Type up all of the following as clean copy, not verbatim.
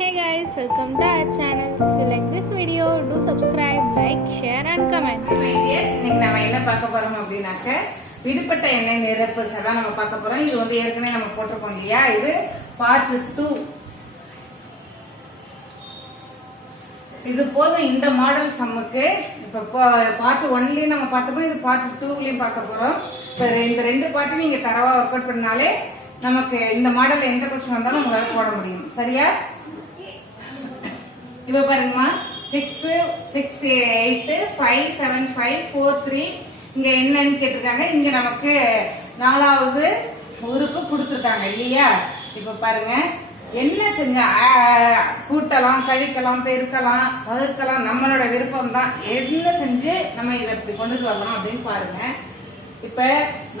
Hey guys, welcome to our channel. If you like this video, do subscribe, like, share and comment. இன்னைக்கு நம்ம என்ன பார்க்க போறோம் அப்படின்னாக்க விடுபட்ட எண்ணெய் நிரப்புக்கு தான் நம்ம பார்க்க போறோம். இது வந்து ஏற்கனவே நம்ம போட்டிருக்கோம் இல்லையா, இது பார்ட் 2. இது போதும் இந்த மாடல் சம்முக்கு. இப்ப பார்ட் 1லயும் நம்ம பார்த்தோம், இது பார்ட் 2லயும் பார்க்க போறோம். இந்த ரெண்டு பார்ட்டையும் நீங்க தரவா ஒர்க் அவுட் பண்ணாலே நமக்கு இந்த மாடல் எந்த கொஸ்டின் வந்தாலும் உங்களால போட முடியும். சரியா? இப்ப பாருங்கம்மா, 6 6 8 5 7 5 4 3 இங்க என்னன்னு கேட்டிருக்காங்க. இங்க நமக்கு நாலாவது உறுப்பு கொடுத்துருக்காங்க இல்லையா. இப்ப பாருங்க, என்ன செஞ்சா கூட்டலாம், கழிக்கலாம், பெருக்கலாம், வகுக்கலாம், நம்மளோட விருப்பம் தான். என்ன செஞ்சு நம்ம இதை இப்படி கொண்டுட்டு வரலாம் அப்படின்னு பாருங்க. இப்ப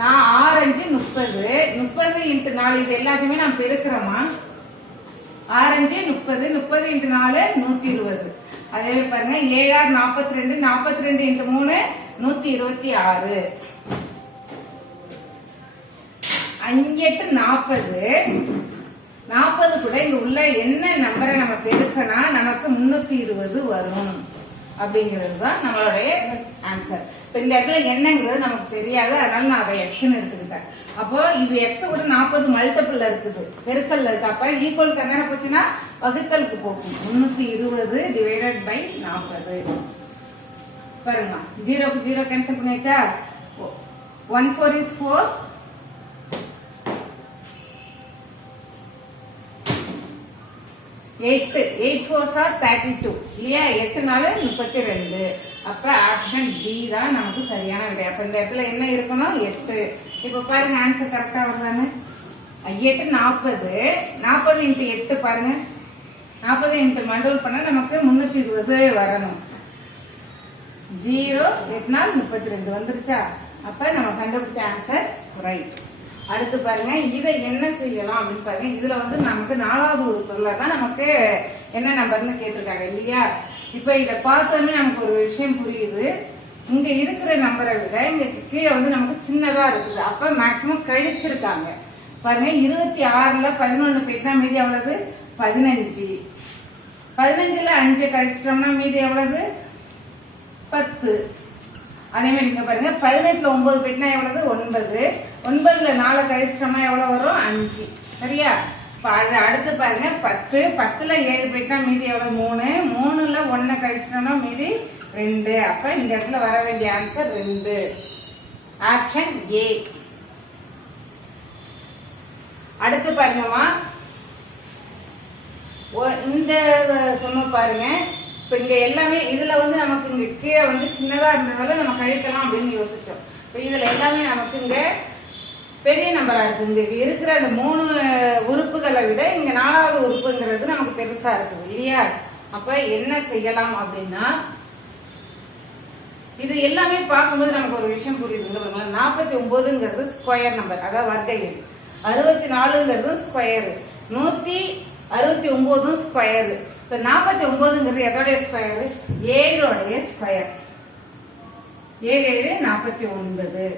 நான் 6 5 30 30 × 4 இது எல்லாத்தையுமே நான் பெருக்கிறோமா. 6 5 30 30 × 4 120. அதே பாருங்க, 7 6 42 42 × 3 126. 5 8 40 40 கூட இங்க உள்ள என்ன நம்பரை நம்ம பெருக்கனா நமக்கு 320 வரும் அப்படிங்கிறது தான் நம்மளுடைய ஆன்சர். இப்ப இந்த இடத்துல என்னங்கிறது நமக்கு தெரியாது, அதனால நான் அதை எக்ஸ்ன்னு எடுத்துக்கிட்டேன். அப்போ இது எக்ஸ் கூட 40 மல்டிபிள் இருக்குது, பெருக்கல்ல இருக்கு. அப்ப ஈக்குவல் கண்ணான போச்சுன்னா வகுத்தலுக்கு போகும். 320 டிவைடட் பை 40. பாருங்க, 0 க்கு 0 கேன்சல் பண்ணியாச்சா. 1 4 is 4. 8 4s are 32 இல்லையா. 8 4 32. அப்ப ஆப்ஷன் டி தான் நமக்கு சரியான விடை. அப்ப இந்த இடத்துல என்ன இருக்கணும், 8. இப்ப பாருங்க ஆன்சர் கரெக்டா வருதானு. 8 40 40 × 8 பாருங்க, 40 × மல்டிபிள் பண்ணா நமக்கு 320 வரணும். 0 8 4 32 வந்துருச்சா. அப்ப நம்ம கண்டுபிடிச்ச ஆன்சர் ரைட். அடுத்து பாருங்க, இதை என்ன செய்யலாம் அப்படின்னு பாருங்க. இதுல வந்து நமக்கு நாலாவது உறுப்புல தான் நமக்கு என்ன நம்பர்னு கேட்டிருக்காங்க இல்லையா. இப்ப இத பார்த்தோமே நமக்கு ஒரு விஷயம் புரியுது. இங்க இருக்கிற நம்பரை விட இங்க கீழே வந்து நமக்கு சின்னதா இருக்குது. அப்ப மேக்சிமம் கழிச்சிருக்காங்க பாருங்க. 26ல 11 போயிட்டா மீதி எவ்வளவு, 15. 15ல 5 கழிச்சிட்டோம்னா மீதி எவ்வளவு, 10. அதே மாதிரி இங்க பாருங்க, 18ல 9 போயிட்டா எவ்வளவு, 9. 9ல 4 கழிச்சிட்டோம்னா எவ்வளவு வரும், 5. சரியா. அடுத்து பாருங்க, 10 10ல 7 போயிட்டா மீதி எவ்வளவு, 3. 3ல 1 கழிச்சிட்டோம்னா மீதி 2. அப்ப இந்த இடத்துல வர வேண்டிய ஆன்சர் 2, ஆப்ஷன் ஏ. அடுத்து பாருங்கம்மா, இந்த சொன்ன பாருங்க. இப்ப இங்க எல்லாமே இதுல வந்து நமக்கு இங்க கீழே வந்து சின்னதா இருந்ததால நம்ம கழிக்கலாம் அப்படின்னு யோசிச்சோம். இப்ப இதுல எல்லாமே நமக்கு இங்க பெரிய நம்பரா இருக்கு. இங்க இருக்கிற அந்த 3 உறுப்புகளை விட இங்க 4வது உறுப்புங்கிறது நமக்கு பெருசா இருக்குது இல்லையா. அப்ப என்ன செய்யலாம் அப்படின்னா, இது எல்லாமே பார்க்கும்போது நமக்கு ஒரு விஷயம் புரியுது. 49ங்கிறது ஸ்கொயர் நம்பர், அதாவது வர்க்க எண். 64ங்கிறது ஸ்கொயர். 169 ஸ்கொயர். இப்ப 49ங்கிறது எதோடைய ஸ்கொயர், 7 ஸ்கொயர். 7 7 49.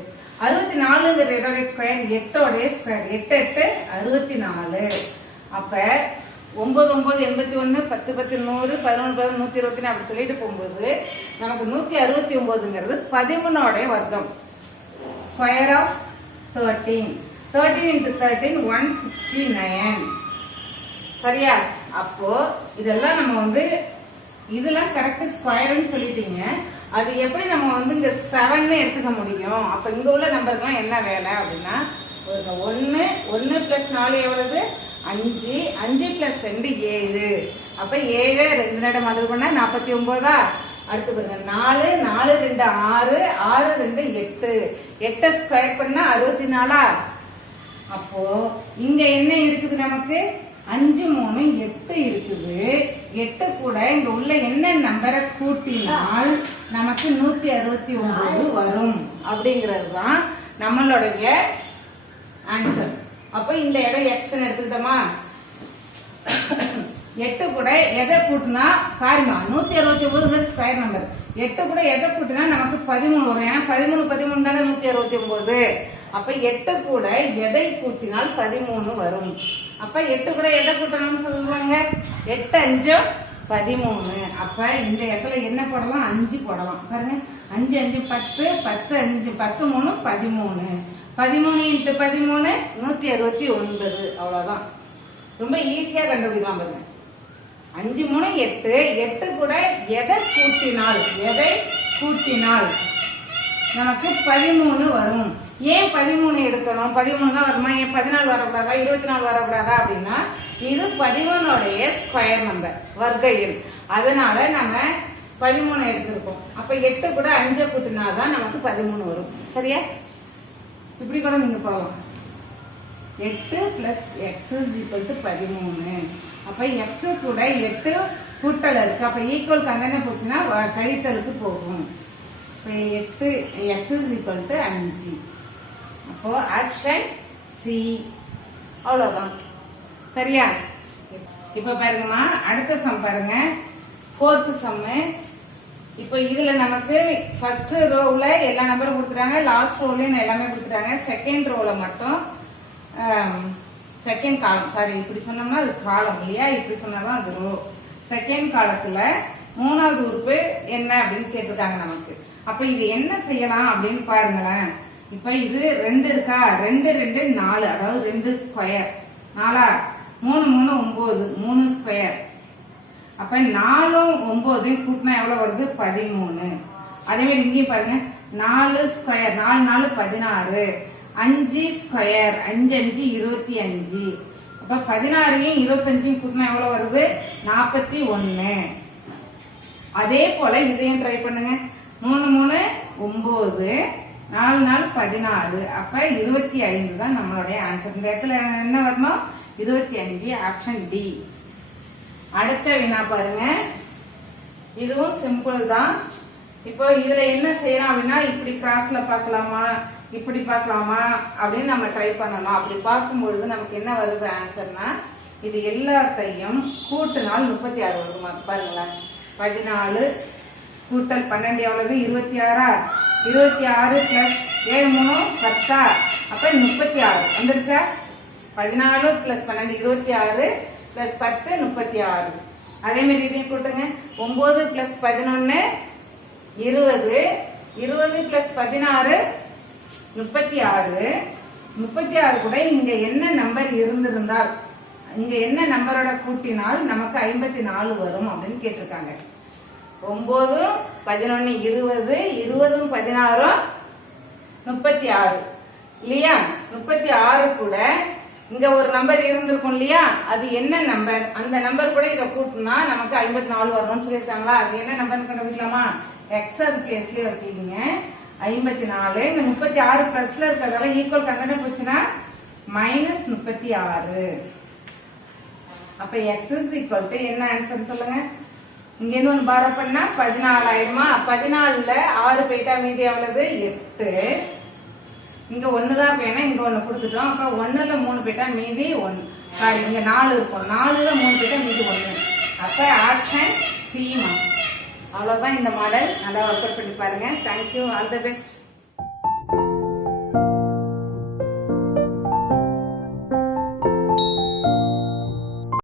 64ங்கிறது எதோடைய ஸ்கொயர், 8 ஸ்கொயர். 8 8 64. அப்ப 9 9 81 10 10 100 11 11 120 அப்படி சொல்லிட்டு போகும்போது நமக்கு 169ங்கிறது 13 வர்க்கம். Square of 13. 13 × 13 169. சரியா. அப்போ இதெல்லாம் நம்ம வந்து இதெல்லாம் கரெக்ட் ஸ்கொயர்னு சொல்லிட்டீங்க. அது எப்படி நம்ம வந்து இங்க 7 எடுத்துக்க முடியும். அப்ப இங்க உள்ள நம்பருக்குலாம் என்ன வேலை அப்படின்னா, 1 1 + 4 எவ்வளவு, 5. 5 + 2 7. அப்ப 7 2 நட மாதிரி பண்ணா 49. அடுத்து பாருங்க, 4 4 2 6 6 2 8. 8 ஸ்கொயர் பண்ணா 64. அப்போ இங்க என்ன இருக்குது நமக்கு, 5 3 8 இருக்குது. 8 கூட இங்க உள்ள என்ன நம்பரை கூட்டினால் நமக்கு 169 வரும் அப்படிங்கிறது தான் நம்மளுடைய ஆன்சர். அப்ப இந்த இடம் எக்ஸ் எடுத்துக்கிட்டோமா. 8 கூட எதை கூட்டினா, சாரிமா 169 ஸ்கொயர் நம்பர். 8 கூட எதை கூட்டினா நமக்கு 13 வரும். ஏன்னா 13 13 தானே 169. அப்ப 8 கூட எதை கூட்டினால் 13 வரும். அப்ப 8 கூட எதை கூட்டணும்னு சொல்லுவாங்க, 8 5 13. அப்ப இந்த இடத்துல என்ன போடலாம்? 5 போடலாம். பாருங்க 5 5 10, 10 5 10 3 13. 13 × 13 169. அவ்வளவுதான். ரொம்ப ஈஸியா கண்டுபிடிக்கலாம் பாருங்க. 5 3 8. 8 கூட எதை கூட்டினால் நமக்கு 13 வரும். ஏன் 13 எடுக்கணும்? 13 தான் வருமா? ஏன் 14 வரக்கூடாதா? 24 வரக்கூடாதா? அப்படின்னா இது 11 ஸ்கொயர் நம்பர், வர்க்க எண். அதனால நம்ம 13 எடுத்திருக்கோம். அப்ப 8 கூட 5 கூட்டினாதான் நமக்கு 13 வரும். சரியா? இப்படி கூட நீங்க போகலாம். 8 + x = 13. அப்ப x கூட 8 கூட்டல் இருக்கு. அப்ப ஈக்குவல் கண்டன போச்சுன்னா கழித்தலுக்கு போகும். 8 x = 5. அப்போ ஆப்ஷன் சி. அவ்வளவுதான். சரியா? இப்ப பாருங்கம்மா, அடுத்த சம் பாருங்க. 4th some. இப்போ இதுல நமக்கு ஃபர்ஸ்ட் ரோவ்ல எல்லா நம்பரும் கொடுத்துட்டாங்க, லாஸ்ட் ரோவ்லயும் எல்லாமே கொடுத்துட்டாங்க. செகண்ட் ரோவ்ல மட்டும் செகண்ட் காலம், சாரி இப்படி சொன்னோம்னா அது காலம் இல்லையா, இப்படி சொன்னாதான் அது ரோ. செகண்ட் காலத்துல 3வது உறுப்பு என்ன அப்படின்னு கேட்டுட்டாங்க நமக்கு. அப்ப இது என்ன செய்யலாம் அப்படின்னு பாருங்களேன். இப்ப இது 2 இருக்கா, 2 2 4, அதாவது 2 ஸ்கொயர். 4 3 3 9, 3 ஸ்கொயர். அப்ப 4ம் 9ம் கூட்டினா எவ்வளவு வருது? 13. அதே மாதிரி இங்கேயும் பாருங்க, 4 ஸ்கொயர், 4 4 16, 5 ஸ்கொயர், 5 5 25. அப்ப 16யும் 25யும் கூட்டினா எவ்வளவு வருது? 41. அதே போல இதையும் ட்ரை பண்ணுங்க. 3 3 9, 4 4 16. அப்ப 25 தான் நம்மளுடைய ஆன்சர். இந்த இடத்துல என்ன வரணும்? 25. Option D. அடுத்த வினா பாருங்க. இதுவும் சிம்பிள் தான். இப்போ இதுல என்ன செய்யலாம் அப்படின்னா, இப்படி கிராஸ்ல பார்க்கலாமா, இப்படி பார்க்கலாமா அப்படின்னு நம்ம ட்ரை பண்ணலாம். அப்படி பார்க்கும்பொழுது நமக்கு என்ன வருது ஆன்சர்னா, இது எல்லாத்தையும் கூட்டினால் 36 வருமா? பாருங்களேன். 14 கூட்டல் 12 எவ்வளவு? 26. 26 + 7 3 10. அப்ப 36 வந்துருச்சா? 14 + 12 26 + 10 36. அதே மாதிரி இதையும் கூட்டுங்க. 9 + 11 20. 20 + 16 36. 36 கூட இங்க என்ன நம்பர் இருந்திருந்தால், இங்க என்ன நம்பரோட கூட்டினால் நமக்கு 54 வரும் அப்படின்னு கேட்டிருக்காங்க. 9 11 20, 20 16 36 இல்லையா? 36 கூட இங்க ஒரு நம்பர் இருந்திருக்கும் இல்லையா, அது என்ன நம்பர்? அந்த நம்பர் கூட இத கூட்டினா நமக்கு 54 வரணும்னு சொல்லியிருக்காங்களா? அது என்ன நம்பர்னு கண்டுபிடிக்கலாமா? எக்ஸ் அது பிளேஸ்லயே வச்சுக்கிங்க. 54. இந்த 36 பிளஸ்ல இருக்கிறதால ஈக்குவல் கண்டன போச்சுன்னா -36. அப்ப x = என்ன ஆன்சர் சொல்லுங்க? இங்க இருந்து ஒன்னு பாரோ பண்ணா 14 ஆயிடுமா? 14ல 6 போயிட்டா மீதி எவ்வளவு? 8. இங்க 1 தான் வேணும், இங்க 1 கொடுத்துட்டோம். அப்ப 1ல 3 போயிட்டா மீதி 1. சாரி, இங்க 4 இருக்கும். 4ல 3 போயிட்டா மீதி 1. அப்ப ஆப்ஷன் சி. அவ்வளவுதான் இந்த மாடல். நல்லா ஒர்க் அவுட் பண்ணி பாருங்க. தேங்க்யூ. All the best.